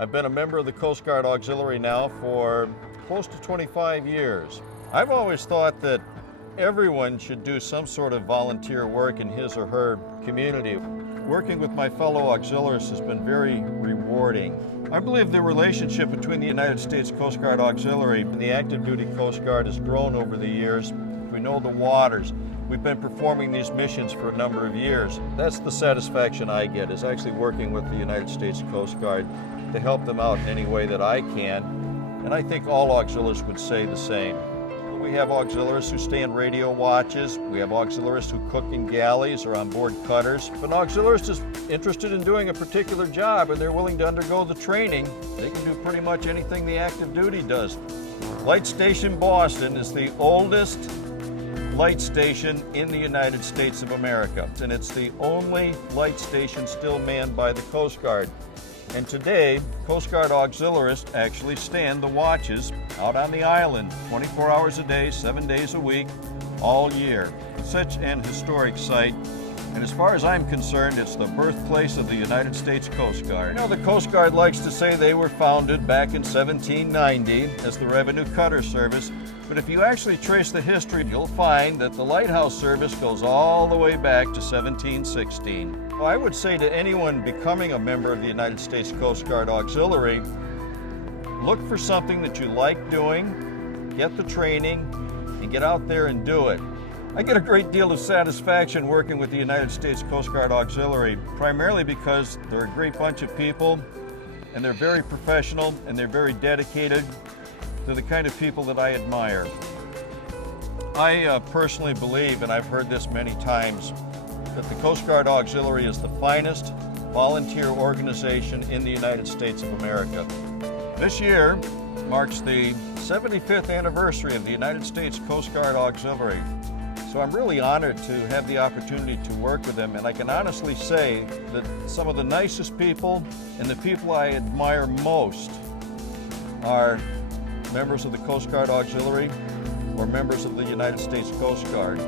I've been a member of the Coast Guard Auxiliary now for close to 25 years. I've always thought that everyone should do some sort of volunteer work in his or her community. Working with my fellow auxiliaries has been very rewarding. I believe the relationship between the United States Coast Guard Auxiliary and the active duty Coast Guard has grown over the years. We know the waters. We've been performing these missions for a number of years. That's the satisfaction I get, is actually working with the United States Coast Guard to help them out in any way that I can. And I think all auxiliaries would say the same. We have auxiliaries who stay in radio watches. We have auxiliaries who cook in galleys or on board cutters. If an auxiliarist is interested in doing a particular job and they're willing to undergo the training, they can do pretty much anything the active duty does. Light Station Boston is the oldest light station in the United States of America, and it's the only light station still manned by the Coast Guard. And today, Coast Guard auxiliarists actually stand the watches out on the island 24 hours a day, 7 days a week, all year. It's such an historic site, and as far as I'm concerned, it's the birthplace of the United States Coast Guard. You know, the Coast Guard likes to say they were founded back in 1790 as the Revenue Cutter Service, but if you actually trace the history, you'll find that the Lighthouse Service goes all the way back to 1716. I would say to anyone becoming a member of the United States Coast Guard Auxiliary, look for something that you like doing, get the training, and get out there and do it. I get a great deal of satisfaction working with the United States Coast Guard Auxiliary, primarily because they're a great bunch of people, and they're very professional, and they're very dedicated. They're the kind of people that I admire. I personally believe, and I've heard this many times, that the Coast Guard Auxiliary is the finest volunteer organization in the United States of America. This year marks the 75th anniversary of the United States Coast Guard Auxiliary. So I'm really honored to have the opportunity to work with them, and I can honestly say that some of the nicest people and the people I admire most are members of the Coast Guard Auxiliary or members of the United States Coast Guard.